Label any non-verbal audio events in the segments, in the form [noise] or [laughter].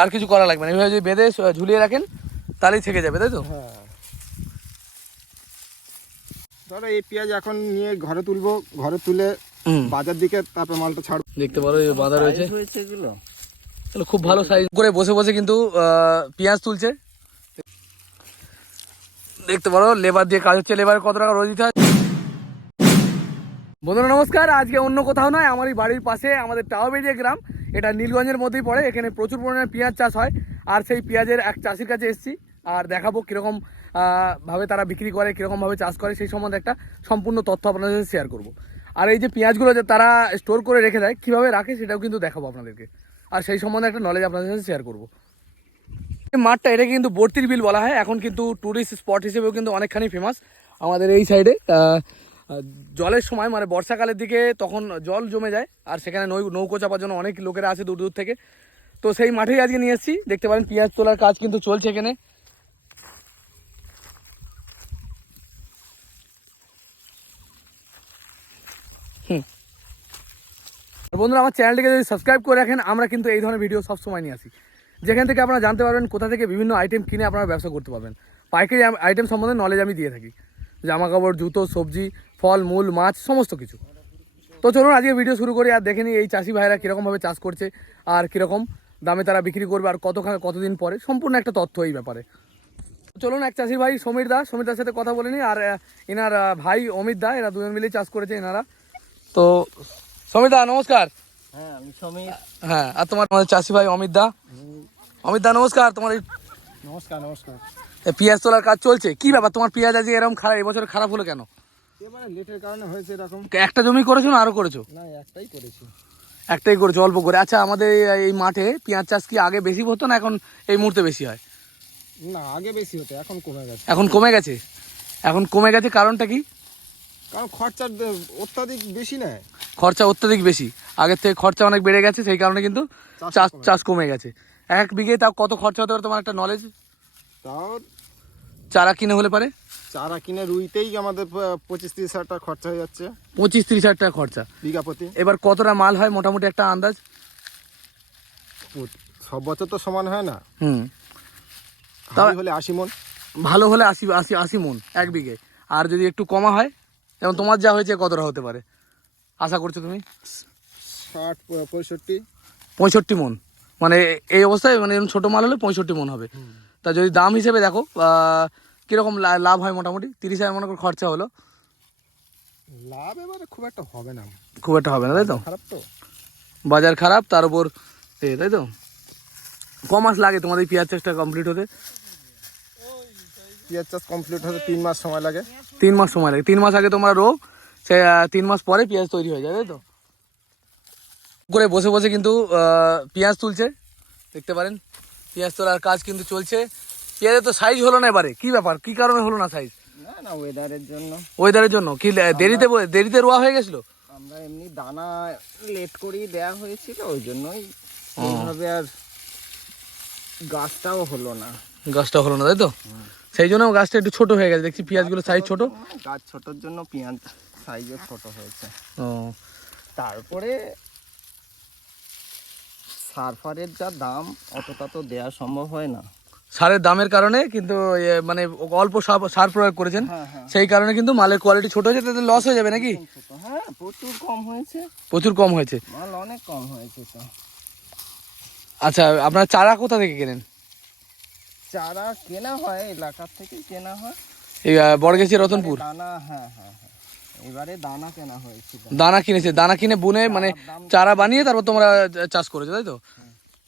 আর কিছু করা লাগবে না। এভাবে যদি বেঁধে ঝুলিয়ে রাখেন তাহলেই থেকে যাবে তাই তো? হ্যাঁ। ধরো এই পেঁয়াজ এখন নিয়ে ঘরে তুলবো ঘরে তুলে বাজার দিকে তারপর মালটা ছাড়বো। দেখতে পারো এই বাঁধা রয়েছে। তাহলে খুব ভালো সাইজ করে বসে বসে কিন্তু পেঁয়াজ তুলছে। দেখতে পারো লেবার দিয়ে কাজ হচ্ছে। লেবার কত টাকা রোজ দিতে হয়? বন্ধুরা নমস্কার। আজকে অন্য কোথাও নয় আমার এই বাড়ির পাশে আমাদের টাওয়াবেড়িয়া গ্রাম। এটা নীলগঞ্জের মধ্যেই পড়ে, এখানে প্রচুর পরিমাণে পেঁয়াজ চাষ হয়, আর সেই পেঁয়াজের এক চাষির কাছে এসেছি, আর দেখাবো কীরকম ভাবে তারা বিক্রি করে কীরকমভাবে চাষ করে, সেই সম্বন্ধে একটা সম্পূর্ণ তথ্য আপনাদের সাথে শেয়ার করব। আর এই যে পেঁয়াজগুলো যে তারা স্টোর করে রেখে দেয়, কীভাবে রাখে সেটাও কিন্তু দেখাবো আপনাদেরকে। আর সেই সম্বন্ধে একটা নলেজ আপনাদের সাথে শেয়ার করব। এই মাঠটা, এটা কিন্তু বর্তির বিল বলা হয়, এখন কিন্তু ট্যুরিস্ট স্পট হিসেবেও কিন্তু অনেকখানি ফেমাস আমাদের এই সাইডে জলের সময় মানে বর্ষাকালের দিকে তখন জল জমে যায়, আর সেখানে নৌ, নৌকো চাপার জন্য অনেক লোকেরা আছে দূর দূর থেকে। তো সেই মাঠেই আজকে নিয়ে এসেছি, দেখতে পারেন পেঁয়াজ তোলার কাজ কিন্তু চলছে এখানে। বন্ধুরা, আমার চ্যানেলটিকে যদি সাবস্ক্রাইব করে রাখেন, আমরা কিন্তু এই ধরনের ভিডিও সবসময় নিয়ে আসি। যেখান থেকে আপনারা জানতে পারবেন কোথা থেকে বিভিন্ন আইটেম কিনে আপনারা ব্যবসা করতে পারবেন। পাইকারি আইটেম সম্বন্ধে নলেজ আমি দিয়ে থাকি। জামা কাপড় জুতো সবজি ফল মূল মাছ সমস্ত কিছু। তো চলুন আজকে ভিডিও শুরু করি আর দেখে নিই এই চাষি ভাইরা কীরকমভাবে চাষ করছে আর কীরকম দামে তারা বিক্রি করবে আর কতখানে কতদিন পরে। সম্পূর্ণ একটা তথ্য এই ব্যাপারে। চলুন এক চাষি ভাই সমীর দা সমীর দার সাথে কথা বলে নিই আর এনার ভাই অমিত দা এরা দুজন মিলেই চাষ করেছে এনারা। তো সমীর দা নমস্কার। হ্যাঁ আমি সমীর। হ্যাঁ আর তোমার আমাদের চাষি ভাই অমিত দা। অমিত দা নমস্কার। তোমার এই নমস্কার নমস্কার। পেঁয়াজ তোলার কাজ চলছে? কি ব্যাপার? তোমার পেঁয়াজ আজকে এরকম খারাপ এবছর খারাপ হলো কেন? এবারে লেটের কারণে হয়েছে এরকম। একটা জমি করেছ না আরও করেছ? না একটাই করেছি। একটাই করেছ অল্প করে। আচ্ছা আমাদের এই- মাঠে পেঁয়াজ চাষ কি আগে বেশি হতো না এখন এই মুহূর্তে বেশি হয়? না আগে বেশি হতো এখন কমে গেছে। এখন কমে গেছে? এখন কমে গেছে কারণটা কি? কারণ খরচার দে- অত্যাধিক বেশি নেয় খরচা অত্যাধিক বেশি। আগের থেকে খরচা অনেক বেড়ে গেছে সেই কারণে কিন্তু চাষ চাষ কমে গেছে। এক বিঘে তাও কত খরচা হতে পারে তোমার একটা নলেজ তাও চারা কিনে হলে পারে? চারা কিনে রুইতেই আমাদের পঁচিশ তিরিশ হাজার টাকা খরচা হয়ে যাচ্ছে। পঁচিশ তিরিশ হাজার টাকা খরচা। বিঘা প্রতি। এবার কতটা মাল হয় মোটামুটি একটা আন্দাজ? সব বছর তো সমান হয় না। হুম। হাই হলে আশি মন। ভালো হলে আশি আশি আশি মন এক বিঘে। আর যদি একটু কমা হয় যেমন তোমার যা হয়েছে কতটা হতে পারে? আশা করছ তুমি? ষাট পঁয়ষট্টি। পঁয়ষট্টি মন। মানে এই অবস্থায় মানে ছোটো মাল হলে পঁয়ষট্টি মন হবে। তা যদি দাম হিসেবে দেখো কীরকম লাভ হয় মোটামুটি? তিরিশ হাজার মনে করে খরচা হলো। লাভ এবারে খুব একটা হবে না। খুব একটা হবে না তাই তো? খারাপ তো। বাজার খারাপ তার উপর এ তাই তো? ক মাস লাগে তোমাদের পেঁয়াজ চাষটা কমপ্লিট হতে? পেঁয়াজ চাষ কমপ্লিট হতে তিন মাস সময় লাগে। তিন মাস সময় লাগে। তিন মাস আগে তোমরা রো সে তিন মাস পরে পেঁয়াজ তৈরি হয়ে যায় তাই তো? করে বসে বসে কিন্তু পেঁয়াজ তুলছে। দেখতে পারেন। পেঁয়াজ তোলার কাজ কিন্তু চলছে। পেঁয়াজের তো সাইজ হলো না এবারে। কি ব্যাপার? কি কারণে হলো না সাইজ না না ওয়েদারের জন্য। ওয়েদারের জন্য? কি দেরিতে দেরিতে রোয়া হয়ে গেছিল? আমরা এমনি দানা লেট করেই দেয়া হয়েছিল ওই জন্যই সেইভাবে আর গাছটাও হলো না। গাছটা হলো না তাই তো? সেই জন্য গাছটা একটু ছোট হয়ে গেছে। দেখছি পেঁয়াজগুলো সাইজ ছোট। গাছ ছোটোর জন্য পেঁয়াজ সাইজও ছোট হয়েছে। ও। তারপরে সারফারের যা দাম অতটা তো দেওয়া সম্ভব হয় না। সারের দামের কারণে কিন্তু মানে অল্প সার- প্রয়োগ করেছেন। হ্যাঁ হ্যাঁ। সেই কারণে কিন্তু মালের কোয়ালিটি ছোট হয়েছে তাতে লস হয়ে যাবে নাকি? হ্যাঁ প্রচুর কম হয়েছে। প্রচুর কম হয়েছে। মাল অনেক কম হয়েছে তো। আচ্ছা আপনার চারা কোথা থেকে কেনেন? চারা কেনা হয় এলাকার থেকে কেনা হয়। এই বড়গেছি রতনপুর। হ্যাঁ হ্যাঁ হ্যাঁ। এবারে দানা কেনা হয়েছিল। দানা কিনেছে দানা কিনে বুনে মানে চারা বানিয়ে তারপর তোমরা চাষ করেছ তাই তো?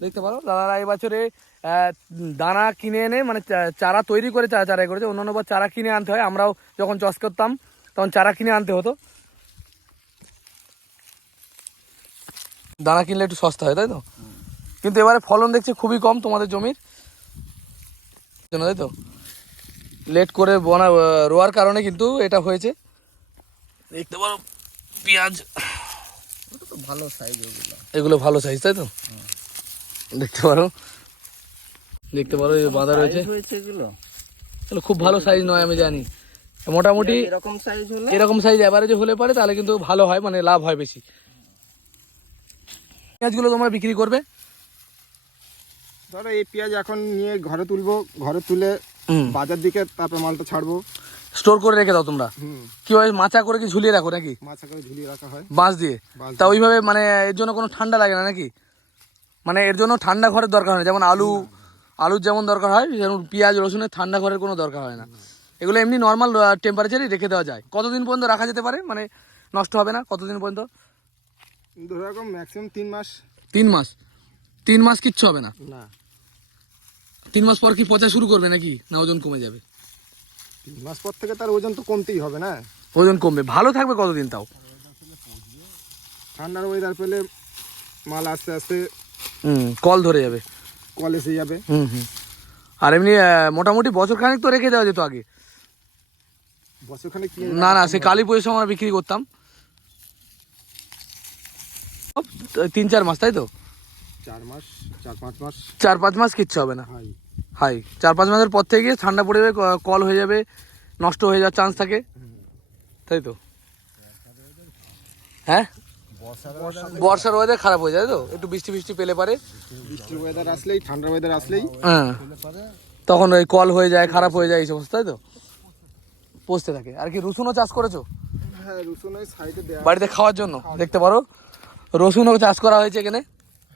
দেখতে পারো দাদারা এই বছরে দানা কিনে এনে মানে চারা তৈরি করে চারা চারা করেছে। অন্যান্য বার চারা কিনে আনতে হয় আমরাও যখন চাষ করতাম তখন চারা কিনে আনতে হতো। দানা কিনলে একটু সস্তা হয় তাই তো? কিন্তু এবারে ফলন দেখছি খুবই কম তোমাদের জমির। তাই তো? লেট করে বনা রোয়ার কারণে কিন্তু এটা হয়েছে। দেখতে পারো পেঁয়াজ। ভালো সাইজ ওগুলো এগুলো ভালো সাইজ তাই তো? দেখতে পারো। দেখতে পারো এই বাঁধা রয়েছে। এগুলো? এগুলো খুব ভালো সাইজ নয় আমি জানি। মোটামুটি এরকম সাইজ হলে? এরকম সাইজ অ্যাভারেজে হলে পারে তাহলে কিন্তু ভালো হয় মানে লাভ হয় বেশি। পেঁয়াজগুলো তোমরা বিক্রি করবে? ধরো এই পেঁয়াজ এখন নিয়ে ঘরে তুলবো ঘরে তুলে বাজার দিকে তারপর মালটা ছাড়বো। স্টোর করে রেখে দাও তোমরা। কীভাবে মাচা করে কি ঝুলিয়ে রাখো নাকি? মাছা করে ঝুলিয়ে রাখা হয়। বাঁশ দিয়ে। তা ওইভাবে মানে এর জন্য কোনো ঠান্ডা লাগে না নাকি? মানে এর জন্য ঠান্ডা ঘরের দরকার হয় না। যেমন আলু আলুর যেমন দরকার হয় যেমন পেঁয়াজ রসুনের ঠান্ডা ঘরের কোনো দরকার হয় না। এগুলো এমনি নর্মাল টেম্পারেচারই রেখে দেওয়া যায়। কতদিন পর্যন্ত রাখা যেতে পারে? মানে নষ্ট হবে না কতদিন পর্যন্ত? ধরে ম্যাক্সিমাম তিন মাস। তিন মাস। তিন মাস কিচ্ছু হবে না? না। তিন মাস পর কি পচা শুরু করবে নাকি? না ওজন কমে যাবে? তিন মাস পর থেকে তার ওজন তো কমতেই হবে না? ওজন কমবে। ভালো থাকবে কতদিন তাও? ঠান্ডার ওয়েদার পেলে মাল আস্তে আস্তে হুম কল ধরে যাবে। কল এসে যাবে। হুম হুম। আর এমনি মোটামুটি বছর খানিক তো রেখে দেওয়া যেত আগে। বছরখানে কি না না সে কালী পুজোর সময় বিক্রি করতাম। তিন চার মাস তাই তো? চার মাস চার পাঁচ মাস। চার পাঁচ মাস কিচ্ছু হবে না। হয় হাই চার পাঁচ মাসের পর থেকে ঠান্ডা পড়ে যাবে কল হয়ে যাবে নষ্ট হয়ে যাওয়ার চান্স থাকে। তাই তো? হ্যাঁ? বর্ষার ওয়েদার খারাপ হয়ে যায় তো? একটু বৃষ্টি বৃষ্টি পেলে পারে। বৃষ্টির ওয়েদার আসলেই ঠান্ডার ওয়েদার আসলেই। হ্যাঁ। তখন ওই কল হয়ে যায় খারাপ হয়ে যায় এই সমস্ত তাই তো? পচতে থাকে। আর কি রসুনও চাষ করেছ? হ্যাঁ রসুন ওই সাইডে দেওয়া বাড়িতে খাওয়ার জন্য দেখতে পারো। রসুনও চাষ করা হয়েছে এখানে?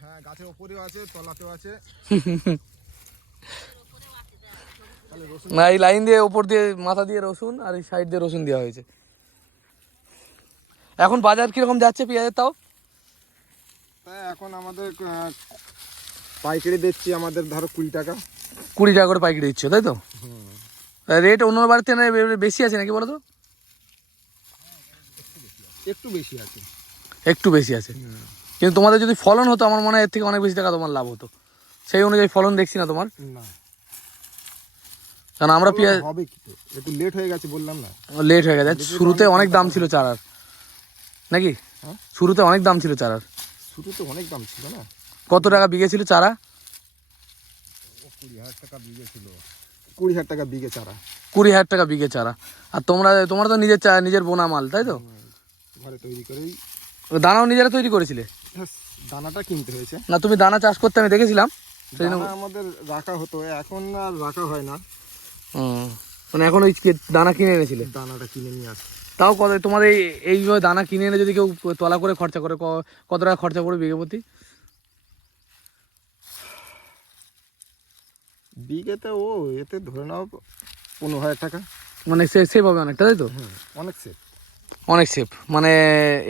হ্যাঁ গাছের ওপরেও আছে তলাতেও আছে। [laughs] না এই লাইন দিয়ে ওপর দিয়ে মাথা দিয়ে রসুন আর এই সাইড দিয়ে রসুন দেওয়া হয়েছে। এখন বাজার কীরকম যাচ্ছে পেঁয়াজের তাও? এখন আমাদের পাইকারি দিচ্ছি আমাদের ধরো কুড়ি টাকা। কুড়ি টাকা করে পাইকারি দিচ্ছ তাই তো? রেট অন্য বাড়িতে না বেশি আছে নাকি বলো তো? একটু বেশি আছে। একটু বেশি আছে। কিন্তু তোমাদের যদি ফলন হতো আমার মনে হয় এর থেকে অনেক বেশি টাকা তোমার লাভ হতো। সেই অনুযায়ী ফলন দেখছি না তোমার? না। কারণ আমরা পেঁয়াজ হবে কি তো? একটু লেট হয়ে গেছে বললাম না। লেট হয়ে গেছে। শুরুতে অনেক দাম ছিল চারার। নাকি? হ্যাঁ? শুরুতে অনেক দাম ছিল চারার। শুরু তো অনেক দাম ছিল না? কত টাকা বিঘে ছিল চারা? কুড়ি হাজার টাকা বিঘে ছিল। কুড়ি হাজার টাকা বিঘে চারা। কুড়ি হাজার টাকা বিঘে চারা। আর তোমরা তোমরা তো নিজের চা- নিজের বোনা মাল তাই তো? ঘরে তৈরি করেই দানাও নিজেরা তৈরি করেছিলে? হ্যাঁ, দানাটা কিনতে হয়েছে। না তুমি দানা চাষ করতে আমি দেখেছিলাম। সেই জন্য- দানা আমাদের রাখা হতো। এখন আর রাখা হয় না। মানে এখন ওই দানা কিনে এনেছিলে? দানাটা কিনে নিয়ে আসে তাও কত তোমার এই এইভাবে দানা কিনে এনে যদি কেউ তলা করে খরচা করে কত টাকা খরচা পড়বে বিঘে প্রতি? বিঘেতে ও এতে ধরে নাও পনেরো হাজার টাকা। মানে সে সেভ হবে অনেকটা তাই তো? অনেক সেফ অনেক সেভ। মানে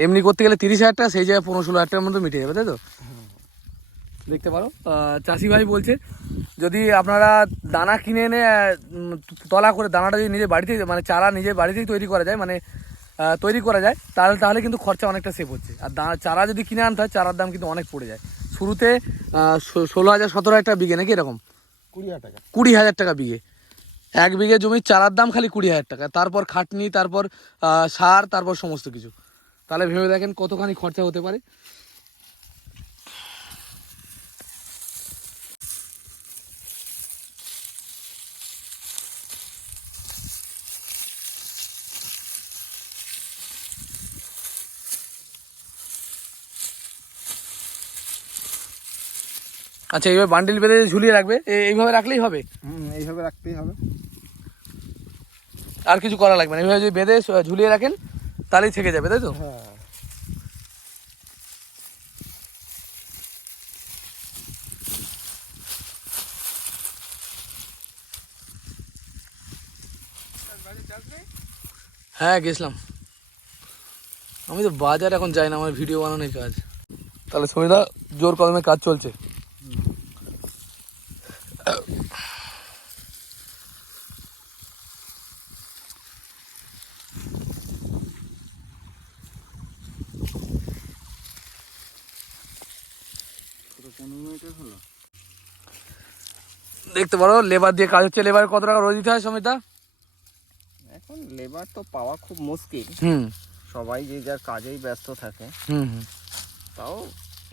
এমনি করতে গেলে তিরিশ হাজার টাকা সেই জায়গায় পনেরো ষোলো হাজার টাকার মধ্যে মিটে যাবে তাই তো? দেখতে পারো। চাষি ভাই বলছে যদি আপনারা দানা কিনে এনে তলা করে দানাটা যদি নিজে বাড়িতে মানে চারা নিজে বাড়িতেই তৈরি করা যায় মানে তৈরি করা যায় তাহলে তাহলে কিন্তু খরচা অনেকটা সেভ হচ্ছে। আর দা- চারা যদি কিনে আনতে হয় চারার দাম কিন্তু অনেক পড়ে যায়। শুরুতে ষোলো হাজার সতেরো হাজার টাকা বিঘে নাকি এরকম? কুড়ি হাজার টাকা। কুড়ি হাজার টাকা বিঘে। এক বিঘে জমির চারার দাম খালি কুড়ি হাজার টাকা। তারপর খাটনি তারপর সার তারপর সমস্ত কিছু। তাহলে ভেবে দেখেন কতখানি খরচা হতে পারে। আচ্ছা এইভাবে বান্ডিল বেঁধে ঝুলিয়ে রাখবে? এইভাবে রাখলেই হবে। হুম এইভাবে রাখতেই হবে। আর কিছু করা লাগবে না। এইভাবে যদি বেঁধে ঝুলিয়ে রাখেন তাহলেই থেকে যাবে তাই তো? হ্যাঁ। হ্যাঁ গেছিলাম। আমি তো বাজার এখন যাই না আমার ভিডিও বানানোর কাজ। তাহলে সুমিদা জোর কদমে কাজ চলছে। দেখতে পারো লেবার দিয়ে কাজ হচ্ছে। লেবার কত টাকা রোজ দিতে হয় সমিতা? এখন লেবার তো পাওয়া খুব মুশকিল। হুম। সবাই যে যার কাজেই ব্যস্ত থাকে। হুম হুম। তাও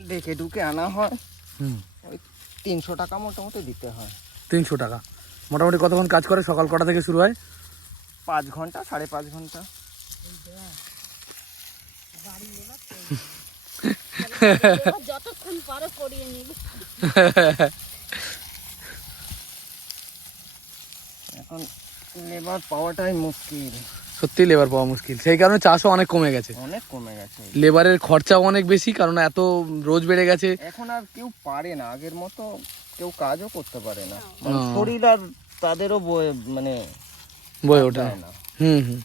ডেকে ঢুকে আনা হয়। হুম। ওই তিনশো টাকা মোটামুটি দিতে হয়। তিনশো টাকা। মোটামুটি কতক্ষণ কাজ করে? সকাল কটা থেকে শুরু হয়? পাঁচ ঘণ্টা সাড়ে পাঁচ ঘণ্টা। [laughs] [laughs] যতক্ষণ পারো করিয়ে নিবি। এখন লেবার পাওয়াটাই মুশকিল। সত্যি লেবার পাওয়া মুশকিল। সেই কারণে চাষও অনেক কমে গেছে। অনেক কমে গেছে। লেবারের খরচাও অনেক বেশি কারণ এত রোজ বেড়ে গেছে। এখন আর কেউ পারে না। আগের মতো কেউ কাজও করতে পারে না। শরীর আর তাদেরও বয়ে মানে বয়ে ওঠে না। হুম হুম।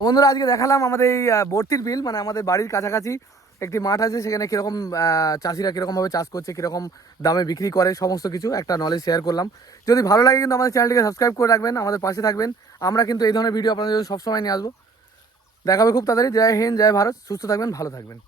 বন্ধুরা, আজকে দেখালাম আমাদের এই বর্তির বিল মানে আমাদের বাড়ির কাছাকাছি একটি মাঠ আছে, সেখানে কীরকম চাষিরা কীরকমভাবে চাষ করছে, কীরকম দামে বিক্রি করে, সমস্ত কিছু একটা নলেজ শেয়ার করলাম। যদি ভালো লাগে কিন্তু আমাদের চ্যানেলটিকে সাবস্ক্রাইব করে রাখবেন, আমাদের পাশে থাকবেন। আমরা কিন্তু এই ধরনের ভিডিও আপনাদের জন্য সবসময় নিয়ে আসব। দেখাবে খুব তাড়াতাড়ি। জয় হিন্দ, জয় ভারত। সুস্থ থাকবেন, ভালো থাকবেন।